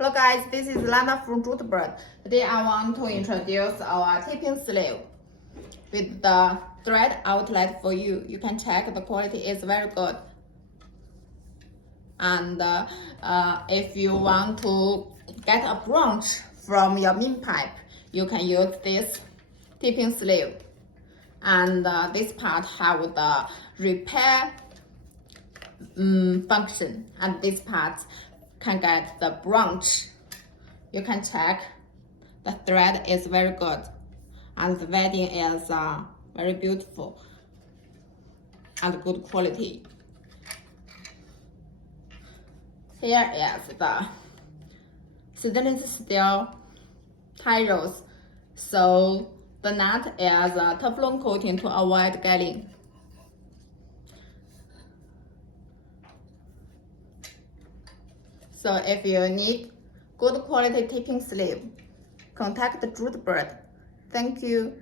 Hello guys, this is Lana from Jute Bird. Today I want to introduce our tipping sleeve with the thread outlet for you. You can check the quality is very good. And if you want to get a branch from your main pipe, you can use this tipping sleeve. And this part have the repair function, and this part can get the branch. You can check the thread is very good, and the wedding is very beautiful and good quality. Here is the stainless steel tie rods, so the nut is a Teflon coating to avoid getting. So if you need good quality tipping sleeve, contact Jute Bird. Thank you.